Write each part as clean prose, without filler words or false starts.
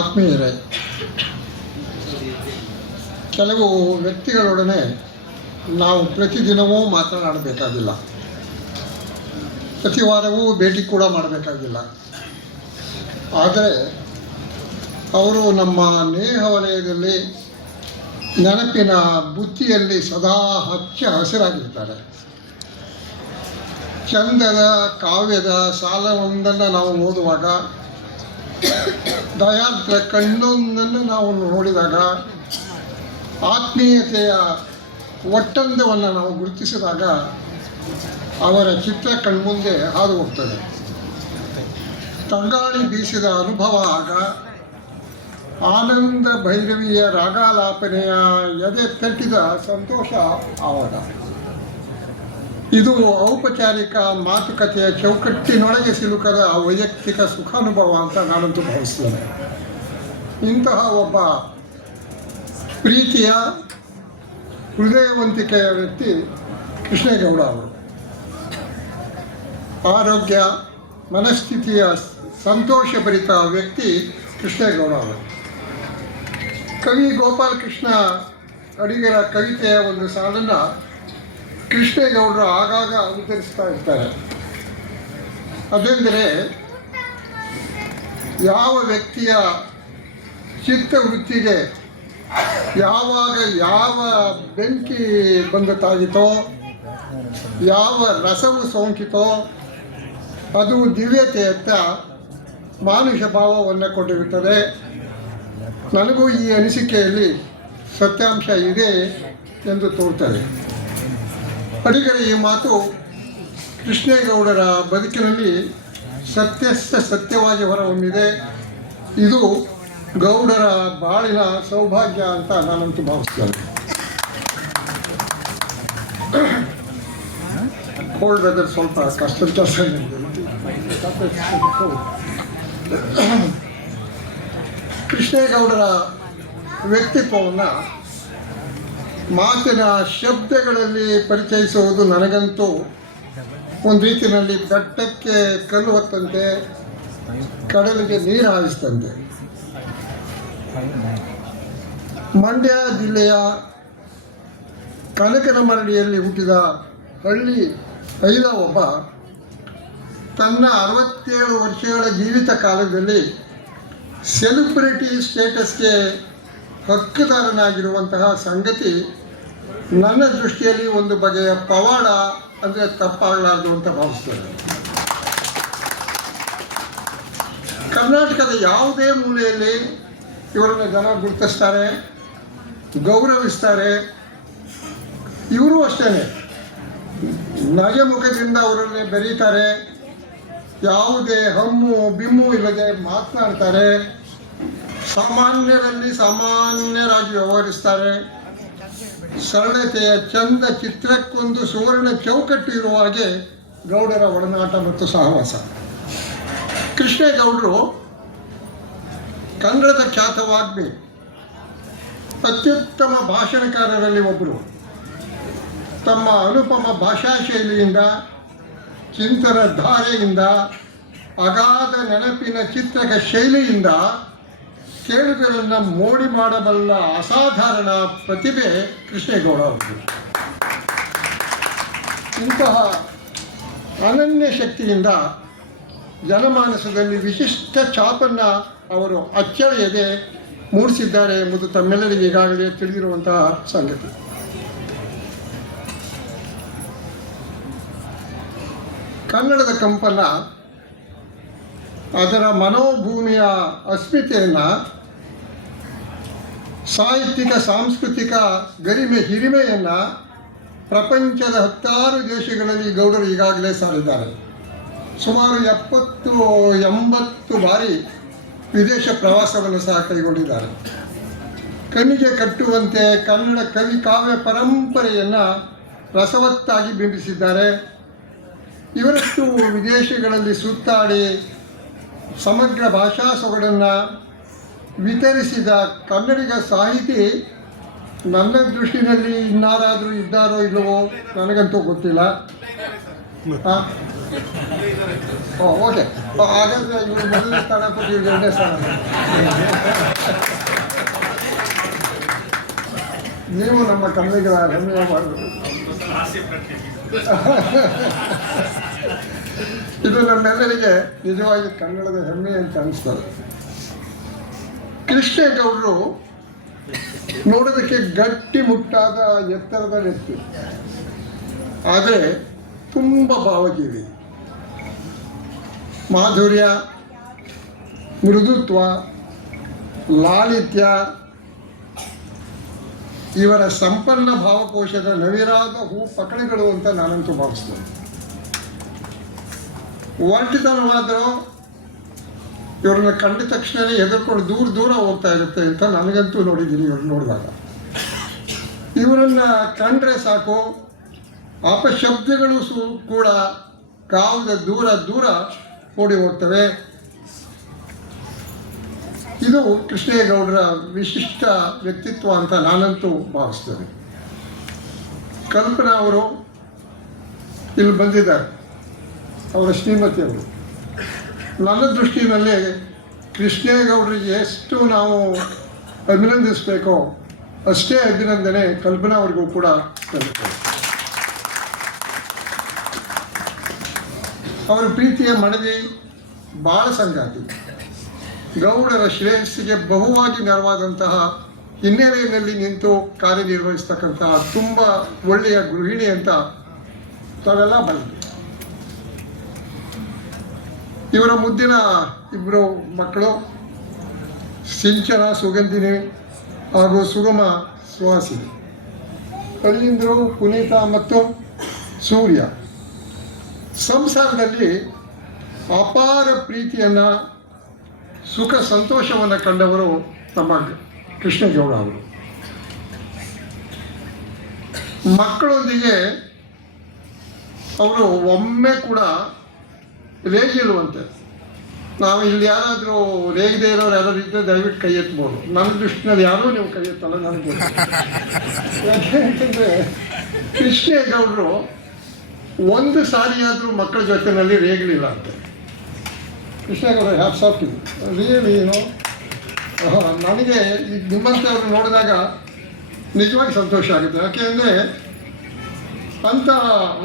ಆತ್ಮೀಯರೇ, ಕೆಲವು ವ್ಯಕ್ತಿಗಳೊಡನೆ ನಾವು ಪ್ರತಿದಿನವೂ ಮಾತನಾಡಬೇಕಾಗಿಲ್ಲ, ಪ್ರತಿ ವಾರವೂ ಭೇಟಿ ಕೂಡ ಮಾಡಬೇಕಾಗಿಲ್ಲ. ಆದರೆ ಅವರು ನಮ್ಮ ನೇಹ ವಲಯದಲ್ಲಿ ನೆನಪಿನ ಬುತ್ತಿಯಲ್ಲಿ ಸದಾ ಹಚ್ಚ ಹಸಿರಾಗಿರ್ತಾರೆ. ಚಂದದ ಕಾವ್ಯದ ಸಾಲವೊಂದನ್ನು ನಾವು ಓದುವಾಗ, ದಯಾರ್ದ್ರ ಕಣ್ಣೊಂದನ್ನು ನಾವು ನೋಡಿದಾಗ, ಆತ್ಮೀಯತೆಯ ಒಟ್ಟಂದವನ್ನು ನಾವು ಗುರುತಿಸಿದಾಗ ಅವರ ಚಿತ್ರ ಕಣ್ಮುಂದೆ ಹಾದು ಹೋಗ್ತದೆ. ತಂಗಾಳಿ ಬೀಸಿದ ಅನುಭವ ಆಗ, ಆನಂದ ಭೈರವಿಯ ರಾಗಾಲಾಪನೆಯ ಎದೆ ತಟ್ಟಿದ ಸಂತೋಷ ಆವಾಗ. ಇದು ಔಪಚಾರಿಕ ಮಾತುಕತೆಯ ಚೌಕಟ್ಟಿನೊಳಗೆ ಸಿಲುಕದ ವೈಯಕ್ತಿಕ ಸುಖಾನುಭವ ಅಂತ ನಾನಂತೂ ಭಾವಿಸ್ತೇನೆ. ಇಂತಹ ಒಬ್ಬ ಪ್ರೀತಿಯ ಹೃದಯವಂತಿಕೆಯ ವ್ಯಕ್ತಿ ಕೃಷ್ಣೇಗೌಡ ಅವರು. ಆರೋಗ್ಯ ಮನಸ್ಥಿತಿಯ ಸಂತೋಷಭರಿತ ವ್ಯಕ್ತಿ ಕೃಷ್ಣೇಗೌಡ ಅವರು. ಕವಿ ಗೋಪಾಲಕೃಷ್ಣ ಅಡಿಗರ ಕವಿತೆಯ ಒಂದು ಸಾಲನ್ನು ಕೃಷ್ಣೇಗೌಡರು ಆಗಾಗ ಅನುಸರಿಸ್ತಾ ಇರ್ತಾರೆ. ಅದೆಂದರೆ, ಯಾವ ವ್ಯಕ್ತಿಯ ಚಿತ್ತವೃತ್ತಿಗೆ ಯಾವಾಗ ಯಾವ ಬೆಂಕಿ ಬಂದು ತಾಗಿತೋ, ಯಾವ ರಸವು ಸೋಂಕಿತೋ, ಅದು ದಿವ್ಯತೆಯತ್ತ ಮಾನುಷ ಭಾವವನ್ನು ಕೊಟ್ಟಿರುತ್ತದೆ. ನನಗೂ ಈ ಅನಿಸಿಕೆಯಲ್ಲಿ ಸತ್ಯಾಂಶ ಇದೆ ಎಂದು ತೋರುತ್ತದೆ. ಅಡಿಗರ ಈ ಮಾತು ಕೃಷ್ಣೇಗೌಡರ ಬದುಕಿನಲ್ಲಿ ಸತ್ಯವಾಗಿ ಹೊರಹೊಮ್ಮಿದೆ. ಇದು ಗೌಡರ ಬಾಳಿನ ಸೌಭಾಗ್ಯ ಅಂತ ನಾನಂತೂ ಭಾವಿಸ್ತೇನೆ. ಕೋಲ್ಡ್ ವೆದರ್ ಸ್ವಲ್ಪ ಕಷ್ಟದ ಕೆಲಸ. ಕೃಷ್ಣೇಗೌಡರ ವ್ಯಕ್ತಿತ್ವವನ್ನು ಮಾತಿನ ಶಬ್ದಗಳಲ್ಲಿ ಪರಿಚಯಿಸುವುದು ನನಗಂತೂ ಒಂದು ರೀತಿಯಲ್ಲಿ ಬೆಟ್ಟಕ್ಕೆ ಕಲ್ಲು ಹೊತ್ತಂತೆ, ಕಡಲಿಗೆ ನೀರು ಹಾಯಿಸ್ತಂತೆ. ಮಂಡ್ಯ ಜಿಲ್ಲೆಯ ಕನಕನಮರಡಿಯಲ್ಲಿ ಹುಟ್ಟಿದ ಹಳ್ಳಿ ಐದ ಒಬ್ಬ ತನ್ನ 67 ವರ್ಷಗಳ ಜೀವಿತ ಕಾಲದಲ್ಲಿ ಸೆಲೆಬ್ರಿಟಿ ಸ್ಟೇಟಸ್ಗೆ ಹಕ್ಕುದಾರನಾಗಿರುವಂತಹ ಸಂಗತಿ ನನ್ನ ದೃಷ್ಟಿಯಲ್ಲಿ ಒಂದು ಬಗೆಯ ಪವಾಡ ಅಂದರೆ ತಪ್ಪಾಗಲಾರದು ಅಂತ ಭಾವಿಸ್ತೇನೆ. ಕರ್ನಾಟಕದ ಯಾವುದೇ ಮೂಲೆಯಲ್ಲಿ ಇವರನ್ನು ಜನ ಗುರುತಿಸ್ತಾರೆ, ಗೌರವಿಸ್ತಾರೆ. ಇವರು ಅಷ್ಟೇ ನಗೆಮುಖದಿಂದ ಅವರನ್ನೇ ಬೆರೀತಾರೆ. ಯಾವುದೇ ಹಮ್ಮು ಬಿಮ್ಮು ಇಲ್ಲದೆ ಮಾತನಾಡ್ತಾರೆ. ಸಾಮಾನ್ಯರಲ್ಲಿ ಸಾಮಾನ್ಯರಾಗಿ ವ್ಯವಹರಿಸ್ತಾರೆ. ಸರಳತೆಯ ಚಂದ ಚಿತ್ರಕ್ಕೊಂದು ಸುವರ್ಣ ಚೌಕಟ್ಟು ಇರುವ ಹಾಗೆ ಗೌಡರ ಒಡನಾಟ ಮತ್ತು ಸಹವಾಸ. ಕೃಷ್ಣೇಗೌಡರು ಕನ್ನಡದ ಖ್ಯಾತವಾಗ್ಮಿ, ಅತ್ಯುತ್ತಮ ಭಾಷಣಕಾರರಲ್ಲಿ ಒಬ್ಬರು. ತಮ್ಮ ಅನುಪಮ ಭಾಷಾ ಶೈಲಿಯಿಂದ, ಚಿಂತನ ಧಾರೆಯಿಂದ, ಅಗಾಧ ನೆನಪಿನ ಚಿತ್ರಕ ಶೈಲಿಯಿಂದ ಕೇಳುಗರನ್ನು ಮೋಡಿ ಮಾಡಬಲ್ಲ ಅಸಾಧಾರಣ ಪ್ರತಿಭೆ ಕೃಷ್ಣೇಗೌಡ ಅವರು. ಇಂತಹ ಅನನ್ಯ ಶಕ್ತಿಯಿಂದ ಜನಮಾನಸದಲ್ಲಿ ವಿಶಿಷ್ಟ ಛಾಪನ್ನು ಅವರು ಅಚ್ಚಳಿಯದೆ ಮೂಡಿಸಿದ್ದಾರೆ ಎಂಬುದು ತಮ್ಮೆಲ್ಲರಿಗೆ ಈಗಾಗಲೇ ತಿಳಿದಿರುವಂತಹ ಸಂಗತಿ. ಕನ್ನಡದ ಕಂಪನ, ಅದರ ಮನೋಭೂಮಿಯ ಅಸ್ಮಿತೆಯನ್ನು, ಸಾಹಿತ್ಯಿಕ ಸಾಂಸ್ಕೃತಿಕ ಗರಿಮೆ ಹಿರಿಮೆಯನ್ನು ಪ್ರಪಂಚದ 10 ದೇಶಗಳಲ್ಲಿ ಗೌಡರು ಈಗಾಗಲೇ ಸಾರಿದ್ದಾರೆ. ಸುಮಾರು 70-80 ಬಾರಿ ವಿದೇಶ ಪ್ರವಾಸವನ್ನು ಸಹ ಕೈಗೊಂಡಿದ್ದಾರೆ. ಕಣ್ಣಿಗೆ ಕಟ್ಟುವಂತೆ ಕನ್ನಡ ಕವಿ ಕಾವ್ಯ ಪರಂಪರೆಯನ್ನು ರಸವತ್ತಾಗಿ ಬಿಂಬಿಸಿದ್ದಾರೆ. ಇವರಷ್ಟು ವಿದೇಶಗಳಲ್ಲಿ ಸುತ್ತಾಡಿ ಸಮಗ್ರ ಭಾಷಾ ಸೊಗಡನ್ನು ವಿತರಿಸಿದ ಕನ್ನಡಿಗ ಸಾಹಿತಿ ನನ್ನ ದೃಷ್ಟಿನಲ್ಲಿ ಇನ್ನಾರಾದರೂ ಇದ್ದಾರೋ ಇಲ್ಲವೋ ನನಗಂತೂ ಗೊತ್ತಿಲ್ಲ. ಓಕೆ, ಹಾಗಾದರೆ ಇವರು ಮೊದಲನೇ ಸ್ಥಾನ ಕೊಟ್ಟು ಇವ್ರಿಗೆ ಎರಡನೇ ಸ್ಥಾನ. ನೀವು ನಮ್ಮ ಕನ್ನಡಿಗರ ಹೆಮ್ಮೆ ಮಾಡಬೇಕು. ಇದು ನಮ್ಮೆಲ್ಲರಿಗೆ ನಿಜವಾಗಿ ಕನ್ನಡದ ಹೆಮ್ಮೆ ಅಂತ ಅನಿಸ್ತದೆ. ಕೃಷ್ಣೇಗೌಡರು ನೋಡೋದಕ್ಕೆ ಗಟ್ಟಿ ಮುಟ್ಟಾದ ಎತ್ತರದ ವ್ಯಕ್ತಿ, ಆದರೆ ತುಂಬ ಭಾವಜೀವಿ. ಮಾಧುರ್ಯ, ಮೃದುತ್ವ, ಲಾಲಿತ್ಯ ಇವರ ಸಂಪನ್ನ ಭಾವಕೋಶದ ನವಿರಾದ ಹೂ ಪಕಣಗಳು ಅಂತ ನಾನಂತೂ ಭಾವಿಸ್ತೇನೆ. ಒಂಟಿತನವಾದರೂ ಇವ್ರನ್ನ ಕಂಡ ತಕ್ಷಣವೇ ಹೆದರ್ಕೊಂಡು ದೂರ ದೂರ ಹೋಗ್ತಾ ಇರುತ್ತೆ ಅಂತ ನನಗಂತೂ ನೋಡಿದ್ದೀನಿ. ಇವ್ರನ್ನ ನೋಡಿದಾಗ ಇವರನ್ನು ಕಂಡ್ರೆ ಸಾಕು, ಅಪಶಬ್ದಗಳು ಕೂಡ ಕಾವುದ ದೂರ ದೂರ ಓಡಿ ಹೋಗ್ತವೆ. ಇದು ಕೃಷ್ಣೇಗೌಡರ ವಿಶಿಷ್ಟ ವ್ಯಕ್ತಿತ್ವ ಅಂತ ನಾನಂತೂ ಭಾವಿಸ್ತೇನೆ. ಕಲ್ಪನಾ ಅವರು ಇಲ್ಲಿ ಬಂದಿದ್ದಾರೆ, ಅವರ ಶ್ರೀಮತಿಯವರು. ನನ್ನ ದೃಷ್ಟಿಯಲ್ಲಿ ಕೃಷ್ಣೇಗೌಡರಿಗೆ ಎಷ್ಟು ನಾವು ಅಭಿನಂದಿಸಬೇಕೋ ಅಷ್ಟೇ ಅಭಿನಂದನೆ ಕಲ್ಪನಾ ಅವ್ರಿಗೂ ಕೂಡ ಸಲ್ಲಿಸ್ತೇನೆ. ಅವರ ಪ್ರೀತಿಯ ಮಡದಿ, ಬಾಳ ಸಂಗಾತಿ, ಗೌಡರ ಶ್ರೇಯಸ್ಸಿಗೆ ಬಹುವಾಗಿ ನೆರವಾದಂತಹ ಹಿನ್ನೆಲೆಯಲ್ಲಿ ನಿಂತು ಕಾರ್ಯನಿರ್ವಹಿಸ್ತಕ್ಕಂತಹ ತುಂಬ ಒಳ್ಳೆಯ ಗೃಹಿಣಿ ಅಂತ ತಾವೆಲ್ಲ ಬಂದಿದೆ. ಇವರ ಮುದ್ದಿನ ಇಬ್ಬರು ಮಕ್ಕಳು ಸಿಂಚನ, ಸುಗಂಧಿನಿ ಹಾಗೂ ಸುಗಮ ಸುಹಾಸಿನಿ. ಅಳಿಯಂದರು ಪುನೀತ ಮತ್ತು ಸೂರ್ಯ. ಸಂಸಾರದಲ್ಲಿ ಅಪಾರ ಪ್ರೀತಿಯನ್ನು, ಸುಖ ಸಂತೋಷವನ್ನು ಕಂಡವರು ನಮ್ಮ ಕೃಷ್ಣೇಗೌಡ ಅವರು. ಮಕ್ಕಳೊಂದಿಗೆ ಅವರು ಒಮ್ಮೆ ಕೂಡ ರೇಗಿರುವಂತೆ. ನಾವು ಇಲ್ಲಿ ಯಾರಾದರೂ ರೇಗದೆ ಇರೋರು ಯಾರಾದ್ರು ಇದ್ದರೆ ದಯವಿಟ್ಟು ಕೈ ಎತ್ಬೋದು. ನನ್ನ ದೃಷ್ಟಿನಲ್ಲಿ ಯಾರೂ ನೀವು ಕೈ ಎತ್ತಲ್ಲ ನನಗೆ. ಯಾಕೆಂತಂದರೆ ಕೃಷ್ಣೇಗೌಡರು ಒಂದು ಸಾರಿಯಾದರೂ ಮಕ್ಕಳ ಜೊತೆಯಲ್ಲಿ ರೇಗಲಿಲ್ಲ ಅಂತೆ. ಕೃಷ್ಣೇಗೌಡ ಹ್ಯಾಟ್ಸ್ ಆಫ್ ಇದು ರಿಯಲಿ. ನನಗೆ ನಿಮ್ಮಂಥವ್ರು ನೋಡಿದಾಗ ನಿಜವಾಗಿ ಸಂತೋಷ ಆಗುತ್ತೆ. ಯಾಕೆಂದರೆ ಅಂಥ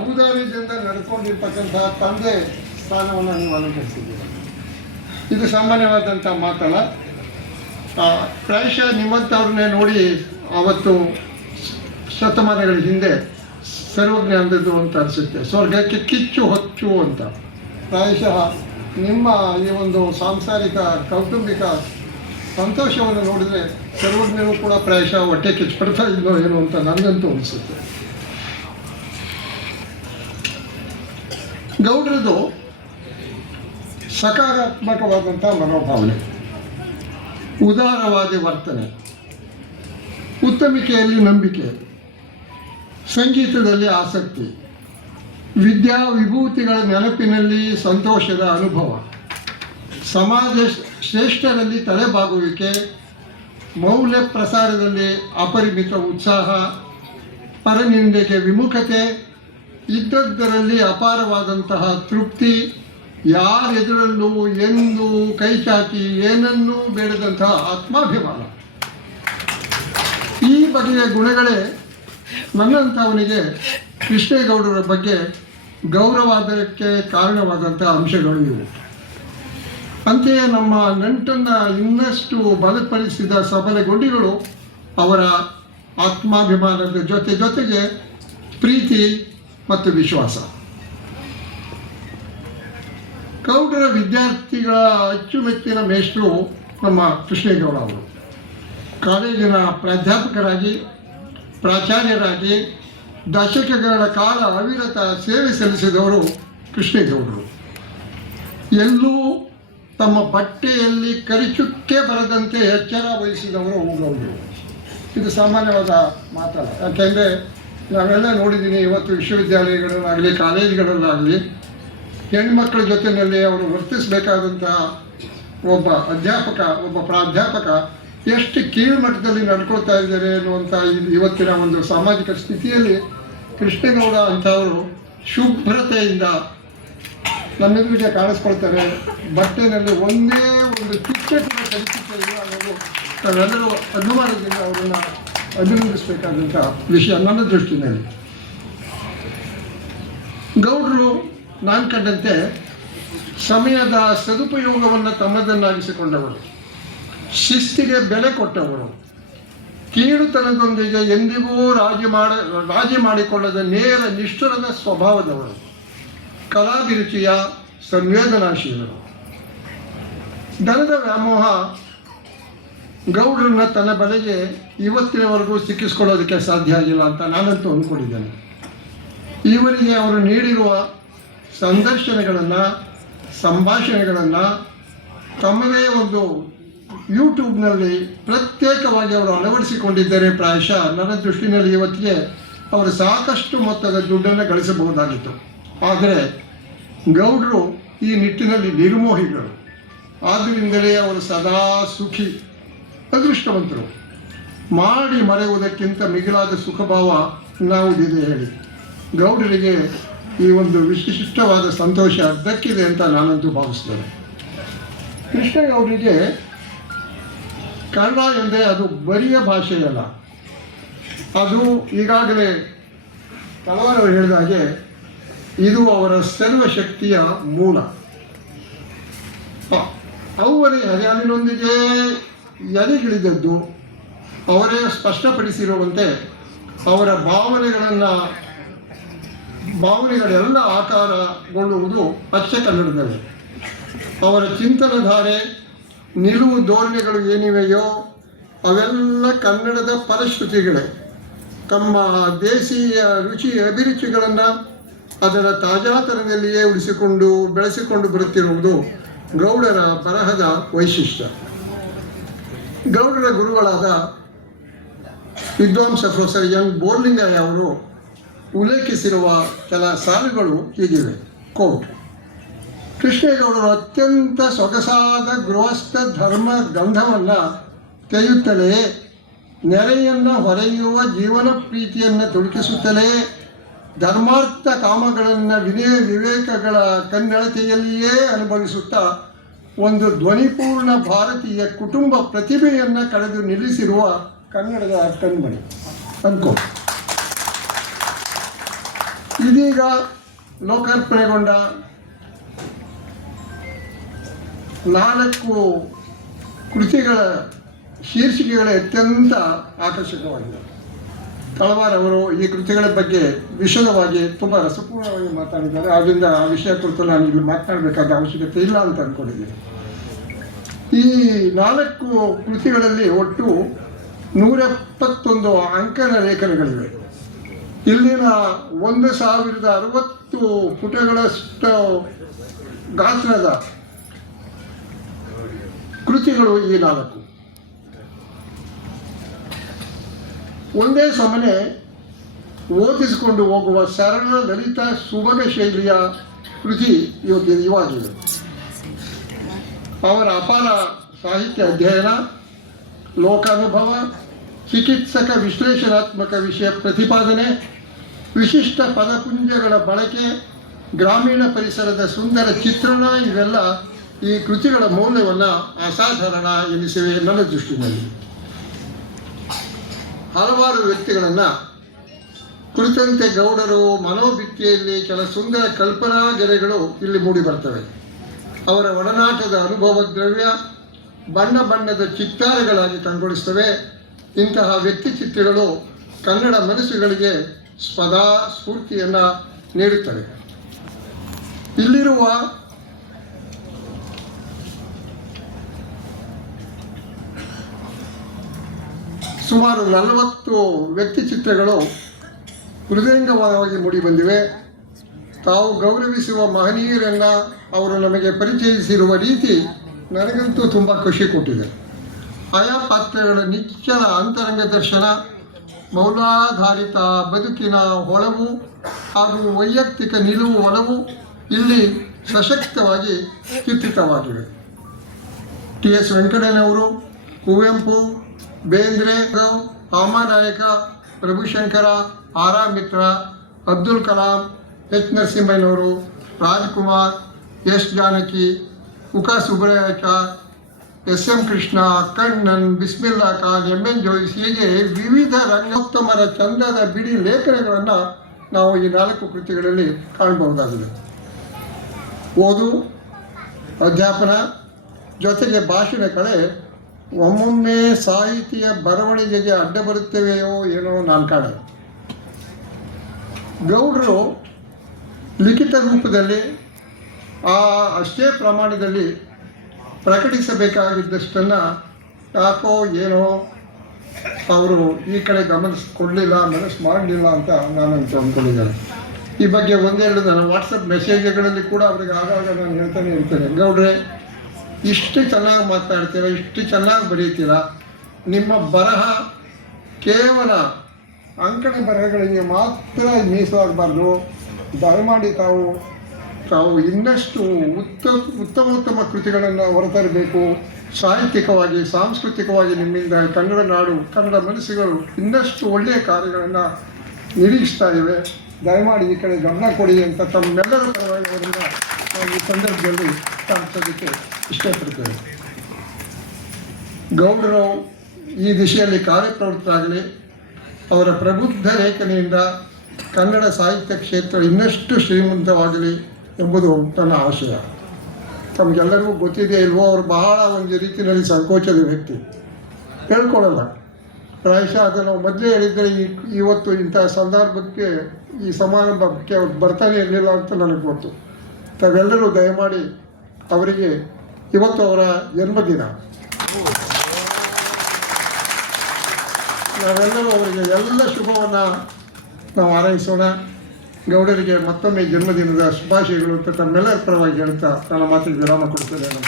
ಔದಾರ್ಯದಿಂದ ನಡ್ಕೊಂಡಿರ್ತಕ್ಕಂಥ ತಂದೆ ಸ್ಥಾನವನ್ನು ನೀವು ಅಲಂಕರಿಸಿದ್ದೀರ. ಇದು ಸಾಮಾನ್ಯವಾದಂಥ ಮಾತಲ್ಲ. ಪ್ರಾಯಶಃ ನಿಮ್ಮಂಥವ್ರನ್ನೇ ನೋಡಿ ಆವತ್ತು ಶತಮಾನಗಳ ಹಿಂದೆ ಸರ್ವಜ್ಞ ಅಂದದ್ದು ಅಂತ ಅನಿಸುತ್ತೆ, ಸ್ವರ್ಗಕ್ಕೆ ಕಿಚ್ಚು ಹೊಚ್ಚು ಅಂತ. ಪ್ರಾಯಶಃ ನಿಮ್ಮ ಈ ಒಂದು ಸಾಂಸಾರಿಕ ಕೌಟುಂಬಿಕ ಸಂತೋಷವನ್ನು ನೋಡಿದರೆ ಸರ್ವಜ್ಞರು ಕೂಡ ಪ್ರಾಯಶಃ ಹೊಟ್ಟೆ ಕಿಚ್ಚುಪಡ್ತಾ ಇಲ್ಲೋ ಏನೋ ಅಂತ ನನಗಂತೂ ಅನಿಸುತ್ತೆ. ಗೌಡ್ರದ್ದು ಸಕಾರಾತ್ಮಕವಾದಂಥ ಮನೋಭಾವನೆ, ಉದಾರವಾದ ವರ್ತನೆ, ಉತ್ತಮಿಕೆಯಲ್ಲಿ ನಂಬಿಕೆ, ಸಂಗೀತದಲ್ಲಿ ಆಸಕ್ತಿ, ವಿದ್ಯಾ ವಿಭೂತಿಗಳ ನೆನಪಿನಲ್ಲಿ ಸಂತೋಷದ ಅನುಭವ, ಸಮಾಜ ಶ್ರೇಷ್ಠರಲ್ಲಿ ತಲೆಬಾಗುವಿಕೆ, ಮೌಲ್ಯ ಪ್ರಸಾರದಲ್ಲಿ ಅಪರಿಮಿತ ಉತ್ಸಾಹ, ಪರನಿಂದೆಗೆ ವಿಮುಖತೆ, ಇದ್ದದ್ದರಲ್ಲಿ ಅಪಾರವಾದಂತಹ ತೃಪ್ತಿ, ಯಾರೆದುರಲ್ಲೂ ಎಂದು ಕೈಚಾಚಿ ಏನನ್ನೂ ಬೇಡದಂತಹ ಆತ್ಮಾಭಿಮಾನ. ಈ ಬಗೆಯ ಗುಣಗಳೇ ನನ್ನಂಥವನಿಗೆ ಕೃಷ್ಣೇಗೌಡರ ಬಗ್ಗೆ ಗೌರವಾದಕ್ಕೆ ಕಾರಣವಾದಂಥ ಅಂಶಗಳು ಇವು. ಅಂತೆಯೇ ನಮ್ಮ ನಂಟನ್ನು ಇನ್ನಷ್ಟು ಬಲಪಡಿಸಿದ ಸಬಲಗೊಂಡಿಗಳು ಅವರ ಆತ್ಮಾಭಿಮಾನದ ಜೊತೆಗೆ ಪ್ರೀತಿ ಮತ್ತು ವಿಶ್ವಾಸ. ಗೌಡರ ವಿದ್ಯಾರ್ಥಿಗಳ ಅಚ್ಚುಮೆಚ್ಚಿನ ಮೇಷ್ಟ್ರು ನಮ್ಮ ಕೃಷ್ಣೇಗೌಡ ಅವರು. ಕಾಲೇಜಿನ ಪ್ರಾಧ್ಯಾಪಕರಾಗಿ, ಪ್ರಾಚಾರ್ಯರಾಗಿ ದಶಕಗಳ ಕಾಲ ಅವಿರತ ಸೇವೆ ಸಲ್ಲಿಸಿದವರು ಕೃಷ್ಣೇಗೌಡರು. ಎಲ್ಲೂ ತಮ್ಮ ಬಟ್ಟೆಯಲ್ಲಿ ಕರಿಚುಕ್ಕೆ ಬರದಂತೆ ಎಚ್ಚರ ವಹಿಸಿದವರು ಗೌಡರು. ಇದು ಸಾಮಾನ್ಯವಾದ ಮಾತಲ್ಲ. ಯಾಕೆಂದರೆ ನಾವೆಲ್ಲ ನೋಡಿದ್ದೀನಿ, ಇವತ್ತು ವಿಶ್ವವಿದ್ಯಾಲಯಗಳಲ್ಲಾಗಲಿ ಕಾಲೇಜುಗಳಲ್ಲಾಗಲಿ ಹೆಣ್ಮಕ್ಳ ಜೊತೆಯಲ್ಲಿ ಅವರು ವರ್ತಿಸಬೇಕಾದಂತಹ ಒಬ್ಬ ಅಧ್ಯಾಪಕ, ಒಬ್ಬ ಪ್ರಾಧ್ಯಾಪಕ ಎಷ್ಟು ಕೀಳುಮಟ್ಟದಲ್ಲಿ ನಡ್ಕೊಳ್ತಾ ಇದ್ದಾರೆ ಅನ್ನುವಂಥ ಇವತ್ತಿನ ಒಂದು ಸಾಮಾಜಿಕ ಸ್ಥಿತಿಯಲ್ಲಿ ಕೃಷ್ಣೇಗೌಡ ಅಂಥವರು ಶುಭ್ರತೆಯಿಂದ ನಮ್ಮೆದುರಿಗೆ ಕಾಣಿಸ್ಕೊಳ್ತಾರೆ. ಬಟ್ಟೆನಲ್ಲಿ ಒಂದೇ ಒಂದು ಚುಕ್ಕೆ ಕೂಡ ಕಲಿಸುತ್ತಿಲ್ಲ ಅನ್ನೋದು ನಾವೆಲ್ಲರೂ ಅನುಮಾನದಿಂದ ಅವರನ್ನು ಅಭಿನಂದಿಸಬೇಕಾದಂಥ ವಿಷಯ ನನ್ನ ದೃಷ್ಟಿನಲ್ಲಿ. ಗೌಡರು ನಾನು ಕಂಡಂತೆ ಸಮಯದ ಸದುಪಯೋಗವನ್ನು ತಮ್ಮದನ್ನಾಗಿಸಿಕೊಂಡವರು, ಶಿಸ್ತಿಗೆ ಬೆಲೆ ಕೊಟ್ಟವರು, ಕೀಳುತನದೊಂದಿಗೆ ಎಂದಿಗೂ ರಾಜಿ ಮಾಡಿಕೊಳ್ಳದ ನೇರ ನಿಷ್ಠುರದ ಸ್ವಭಾವದವರು, ಕಲಾಭಿರುಚಿಯ ಸಂವೇದನಾಶೀಲರು. ಧನದ ವ್ಯಾಮೋಹ ಗೌಡ್ರನ್ನ ತನ್ನ ಬಲೆಗೆ ಇವತ್ತಿನವರೆಗೂ ಸಿಕ್ಕಿಸ್ಕೊಳ್ಳೋದಕ್ಕೆ ಸಾಧ್ಯ ಆಗಿಲ್ಲ ಅಂತ ನಾನಂತೂ ಅಂದ್ಕೊಂಡಿದ್ದೇನೆ. ಇವರಿಗೆ ಅವರು ನೀಡಿರುವ ಸಂದರ್ಶನಗಳನ್ನು, ಸಂಭಾಷಣೆಗಳನ್ನು ತಮ್ಮದೇ ಒಂದು ಯೂಟ್ಯೂಬ್ನಲ್ಲಿ ಪ್ರತ್ಯೇಕವಾಗಿ ಅವರು ಅಳವಡಿಸಿಕೊಂಡಿದ್ದರೆ ಪ್ರಾಯಶಃ ನನ್ನ ದೃಷ್ಟಿನಲ್ಲಿ ಇವತ್ತಿಗೆ ಅವರು ಸಾಕಷ್ಟು ಮೊತ್ತದ ದುಡ್ಡನ್ನು ಗಳಿಸಬಹುದಾಗಿತ್ತು. ಆದರೆ ಗೌಡರು ಈ ನಿಟ್ಟಿನಲ್ಲಿ ನಿರ್ಮೋಹಿಗಳು. ಆದ್ದರಿಂದಲೇ ಅವರು ಸದಾ ಸುಖಿ, ಅದೃಷ್ಟವಂತರು. ಮಾಡಿ ಮರೆಯುವುದಕ್ಕಿಂತ ಮಿಗಿಲಾದ ಸುಖಭಾವ ಯಾವುದಿದೆ ಹೇಳಿ? ಗೌಡರಿಗೆ ಈ ಒಂದು ವಿಶಿಷ್ಟವಾದ ಸಂತೋಷ ದಕ್ಕಿದೆ ಅಂತ ನಾನಂತೂ ಭಾವಿಸ್ತೇನೆ. ಕೃಷ್ಣಗೌಡರಿಗೆ ಕನ್ನಡ ಎಂದರೆ ಅದು ಬರಿಯ ಭಾಷೆಯಲ್ಲ, ಅದು ಈಗಾಗಲೇ ಹಲವಾರು ಹೇಳಿದ ಹಾಗೆ ಇದು ಅವರ ಸರ್ವಶಕ್ತಿಯ ಮೂಲ. ಅವರೇ ಹರಿಯಾಣಿನೊಂದಿಗೆ ಎಲೆಗಿಳಿದದ್ದು ಅವರೇ ಸ್ಪಷ್ಟಪಡಿಸಿರುವಂತೆ ಅವರ ಭಾವನೆಗಳೆಲ್ಲ ಆಕಾರಗೊಳ್ಳುವುದು ಅಚ್ಚ ಕನ್ನಡದಲ್ಲಿ. ಅವರ ಚಿಂತನಧಾರೆ, ನಿಲುವು ಧೋರಣೆಗಳು ಏನಿವೆಯೋ ಅವೆಲ್ಲ ಕನ್ನಡದ ಫಲಶ್ರುತಿಗಳೇ. ತಮ್ಮ ದೇಶೀಯ ರುಚಿ ಅಭಿರುಚಿಗಳನ್ನು ಅದರ ತಾಜಾತನದಲ್ಲಿಯೇ ಉಳಿಸಿಕೊಂಡು ಬೆಳೆಸಿಕೊಂಡು ಬರುತ್ತಿರುವುದು ಗೌಡರ ಬರಹದ ವೈಶಿಷ್ಟ್ಯ. ಗೌಡರ ಗುರುಗಳಾದ ವಿದ್ವಾಂಸ ಪ್ರೊಫೆಸರ್ ಎನ್ ಬೋರ್ಲಿಂಗಯ್ಯ ಅವರು ಉಲ್ಲೇಖಿಸಿರುವ ಕೆಲ ಸಾಲುಗಳು ಹೀಗಿವೆ. ಕೋಟ್: ಕೃಷ್ಣೇಗೌಡರು ಅತ್ಯಂತ ಸೊಗಸಾದ ಗೃಹಸ್ಥ ಧರ್ಮ ಗಂಧವನ್ನು ತೆಗೆಯುತ್ತಲೇ, ನೆರೆಯನ್ನು ಹೊರೆಯುವ ಜೀವನ ಪ್ರೀತಿಯನ್ನು ತುಳುಕಿಸುತ್ತಲೇ, ಧರ್ಮಾರ್ಥ ಕಾಮಗಳನ್ನು ವಿನಯ ವಿವೇಕಗಳ ಕನ್ನಡತೆಯಲ್ಲಿಯೇ ಅನುಭವಿಸುತ್ತಾ ಒಂದು ಧ್ವನಿಪೂರ್ಣ ಭಾರತೀಯ ಕುಟುಂಬ ಪ್ರತಿಭೆಯನ್ನು ಕಳೆದು ನಿಲ್ಲಿಸಿರುವ ಕನ್ನಡದ ಕಣ್ಮಣಿ ಅನ್ಕೋ. ಇದೀಗ ಲೋಕಾರ್ಪಣೆಗೊಂಡ 4 ಕೃತಿಗಳ ಶೀರ್ಷಿಕೆಗಳು ಅತ್ಯಂತ ಆಕರ್ಷಕವಾಗಿದೆ. ತಳವಾರ್ ಅವರು ಈ ಕೃತಿಗಳ ಬಗ್ಗೆ ವಿಶದವಾಗಿ ತುಂಬ ರಸಪೂರ್ಣವಾಗಿ ಮಾತಾಡಿದ್ದಾರೆ. ಆದ್ದರಿಂದ ಆ ವಿಷಯ ಕುರಿತು ನಾನು ಇಲ್ಲಿ ಮಾತನಾಡಬೇಕಾದ ಅವಶ್ಯಕತೆ ಇಲ್ಲ ಅಂತ ಅಂದ್ಕೊಂಡಿದ್ದೀನಿ. ಈ 4 ಕೃತಿಗಳಲ್ಲಿ ಒಟ್ಟು 171 ಅಂಕಣ ಲೇಖನಗಳಿವೆ. ಇಲ್ಲಿನ 1060 ಪುಟಗಳಷ್ಟು ಗಾತ್ರದ ಕೃತಿಗಳು ಈ 4. ಒಂದೇ ಸಮನೆ ಓದಿಸಿಕೊಂಡು ಹೋಗುವ ಸರಳ ಲಲಿತ ಸುಭಗ ಶೈಲಿಯ ಕೃತಿ ಇವಾಗಿವೆ. ಅವರ ಅಪಾರ ಸಾಹಿತ್ಯ ಅಧ್ಯಯನ, ಲೋಕಾನುಭವ, ಚಿಕಿತ್ಸಕ ವಿಶ್ಲೇಷಣಾತ್ಮಕ ವಿಷಯ ಪ್ರತಿಪಾದನೆ, ವಿಶಿಷ್ಟ ಪದಪುಂಜಗಳ ಬಳಕೆ, ಗ್ರಾಮೀಣ ಪರಿಸರದ ಸುಂದರ ಚಿತ್ರಣ ಇವೆಲ್ಲ ಈ ಕೃತಿಗಳ ಮೌಲ್ಯವನ್ನು ಅಸಾಧಾರಣ ಎನಿಸಿವೆ ನನ್ನ ದೃಷ್ಟಿಯಲ್ಲಿ. ಹಲವಾರು ವ್ಯಕ್ತಿಗಳನ್ನು ಕುರಿತಂತೆ ಗೌಡರು ಮನೋಭಿತ್ತಿಯಲ್ಲಿ ಕೆಲ ಸುಂದರ ಕಲ್ಪನಾ ಗೆರೆಗಳು ಇಲ್ಲಿ ಮೂಡಿ ಬರ್ತವೆ. ಅವರ ಒಡನಾಟದ ಅನುಭವ ದ್ರವ್ಯ ಬಣ್ಣ ಬಣ್ಣದ ಚಿತ್ತಾರಗಳಾಗಿ ಕಂಗೊಳಿಸ್ತವೆ. ಇಂತಹ ವ್ಯಕ್ತಿ ಚಿತ್ರಗಳು ಕನ್ನಡ ಮನಸ್ಸುಗಳಿಗೆ ಸದಾ ಸ್ಫೂರ್ತಿಯನ್ನು ನೀಡುತ್ತವೆ. ಇಲ್ಲಿರುವ ಸುಮಾರು 40 ವ್ಯಕ್ತಿ ಚಿತ್ರಗಳು ಹೃದಯಂಗಮವಾಗಿ ಮೂಡಿಬಂದಿವೆ. ತಾವು ಗೌರವಿಸುವ ಮಹನೀಯರನ್ನು ಅವರು ನಮಗೆ ಪರಿಚಯಿಸಿರುವ ರೀತಿ ನನಗಂತೂ ತುಂಬ ಖುಷಿ ಕೊಟ್ಟಿದೆ. ಆಯಾ ಪಾತ್ರಗಳ ನಿಚ್ಚಲ ಅಂತರಂಗ ದರ್ಶನ, ಮೌಲಾಧಾರಿತ ಬದುಕಿನ ಹೊಳವು ಹಾಗೂ ವೈಯಕ್ತಿಕ ನಿಲುವು ಒಲವು ಇಲ್ಲಿ ಸಶಕ್ತವಾಗಿ ಚಿತ್ರಿತವಾಗಿವೆ. ಟಿ.ಎಸ್. ವೆಂಕಟಯ್ಯನವರು, ಕುವೆಂಪು, ಬೇಂದ್ರೆ, ರಾಮನಾಯಕ, ಪ್ರಭುಶಂಕರ, ಆರ್. ಮಿತ್ರ, ಅಬ್ದುಲ್ ಕಲಾಂ, ಎಚ್. ನರಸಿಂಹಯ್ಯನವರು, ರಾಜ್ಕುಮಾರ್, ಎಸ್ ಜಾನಕಿ, ಉಕಾ ಸುಬ್ರಯಾಚಾರ್, ಎಸ್.ಎಂ. ಕೃಷ್ಣ, ಕಣ್ಣನ್, ಬಿಸ್ಮಿಲ್ಲಾ ಖಾನ್, ಎಂ.ಎನ್. ಜೋಯಿಸ್, ಹೀಗೆ ವಿವಿಧ ರಂಗೋತ್ತಮರ ಚಂದದ ಬಿಡಿ ಲೇಖನಗಳನ್ನು ನಾವು ಈ 4 ಕೃತಿಗಳಲ್ಲಿ ಕಾಣಬಹುದಾಗಿದೆ. ಓದು, ಅಧ್ಯಾಪನ ಜೊತೆಗೆ ಭಾಷಣ ಕಲೆ ಒಮ್ಮೊಮ್ಮೆ ಸಾಹಿತಿಯ ಬರವಣಿಗೆಗೆ ಅಡ್ಡ ಬರುತ್ತವೆಯೋ ಏನೋ ನಾನು ಕಾಣೆ. ಗೌಡರು ಲಿಖಿತ ರೂಪದಲ್ಲಿ ಅಷ್ಟೇ ಪ್ರಮಾಣದಲ್ಲಿ ಪ್ರಕಟಿಸಬೇಕಾಗಿದ್ದಷ್ಟನ್ನು ಯಾಕೋ ಏನೋ ಅವರು ಈ ಕಡೆ ಗಮನಿಸ್ಕೊಡ್ಲಿಲ್ಲ, ಮನಸ್ಸು ಮಾಡಲಿಲ್ಲ ಅಂತ ನಾನು ಅಂದ್ಕೊಂಡಿದ್ದೇನೆ. ಈ ಬಗ್ಗೆ ಒಂದೆರಡು ನನ್ನ ವಾಟ್ಸಪ್ ಮೆಸೇಜ್ಗಳಲ್ಲಿ ಕೂಡ ಅವರಿಗೆ ಆಗಾಗ ನಾನು ಹೇಳ್ತಾನೆ ಇರ್ತೇನೆ, ಗೌಡ್ರೆ ಇಷ್ಟು ಚೆನ್ನಾಗಿ ಮಾತನಾಡ್ತೀರ, ಇಷ್ಟು ಚೆನ್ನಾಗಿ ಬರೀತೀರ, ನಿಮ್ಮ ಬರಹ ಕೇವಲ ಅಂಕಣ ಬರಹಗಳಿಗೆ ಮಾತ್ರ ಮೀಸಲಾಗಬಾರ್ದು. ದಯಮಾಡಿ ತಾವು ಇನ್ನಷ್ಟು ಉತ್ತಮ ಕೃತಿಗಳನ್ನು ಹೊರತರಬೇಕು. ಸಾಹಿತ್ಯಿಕವಾಗಿ, ಸಾಂಸ್ಕೃತಿಕವಾಗಿ ನಿಮ್ಮಿಂದ ಕನ್ನಡ ನಾಡು, ಕನ್ನಡ ಮನಸ್ಸುಗಳು ಇನ್ನಷ್ಟು ಒಳ್ಳೆಯ ಕಾರ್ಯಗಳನ್ನು ನಿರೀಕ್ಷಿಸ್ತಾ ಇವೆ. ದಯಮಾಡಿ ಈ ಕಡೆ ಗಮನ ಕೊಡಿ ಅಂತ ತಮ್ಮೆಲ್ಲರ ಪರವಾಗಿ ಅವರಿಂದ ನಾವು ಈ ಸಂದರ್ಭದಲ್ಲಿ ಕಾಣಿಸೋದಕ್ಕೆ ಇಷ್ಟಪಡ್ತೇವೆ. ಗೌಡರು ಈ ದಿಶೆಯಲ್ಲಿ ಕಾರ್ಯಪ್ರವೃತ್ತರಾಗಲಿ. ಅವರ ಪ್ರಬುದ್ಧ ಲೇಖನಿಯಿಂದ ಕನ್ನಡ ಸಾಹಿತ್ಯ ಕ್ಷೇತ್ರ ಇನ್ನಷ್ಟು ಶ್ರೀಮಂತವಾಗಲಿ ಎಂಬುದು ನನ್ನ ಆಶಯ. ತಮಗೆಲ್ಲರಿಗೂ ಗೊತ್ತಿದೆ ಇಲ್ವೋ, ಅವರು ಬಹಳ ಒಂದು ರೀತಿಯಲ್ಲಿ ಸಂಕೋಚದ ವ್ಯಕ್ತಿ, ಹೇಳ್ಕೊಳ್ಳಲ್ಲ. ಪ್ರಾಯಶಃ ಅದನ್ನು ಮೊದಲೇ ಹೇಳಿದರೆ ಇವತ್ತು ಇಂಥ ಸಂದರ್ಭಕ್ಕೆ, ಈ ಸಮಾರಂಭಕ್ಕೆ ಅವ್ರು ಬರ್ತಾನೆ ಇರಲಿಲ್ಲ ಅಂತ ನನಗೆ ಗೊತ್ತು. ತಾವೆಲ್ಲರೂ ದಯಮಾಡಿ ಅವರಿಗೆ, ಇವತ್ತು ಅವರ ಜನ್ಮದಿನ, ನಾವೆಲ್ಲರೂ ಅವರಿಗೆ ಎಲ್ಲ ಶುಭವನ್ನು ನಾವು ಹಾರೈಸೋಣ. ಗೌಡರಿಗೆ ಮತ್ತೊಮ್ಮೆ ಜನ್ಮದಿನದ ಶುಭಾಶಯಗಳು ಅಂತ ತಮ್ಮೆಲ್ಲರ ಪರವಾಗಿ ಹೇಳ್ತಾ ನನ್ನ ಮಾತಿಗೆ ವಿರಾಮ ಕೊಡ್ತೇನೆ.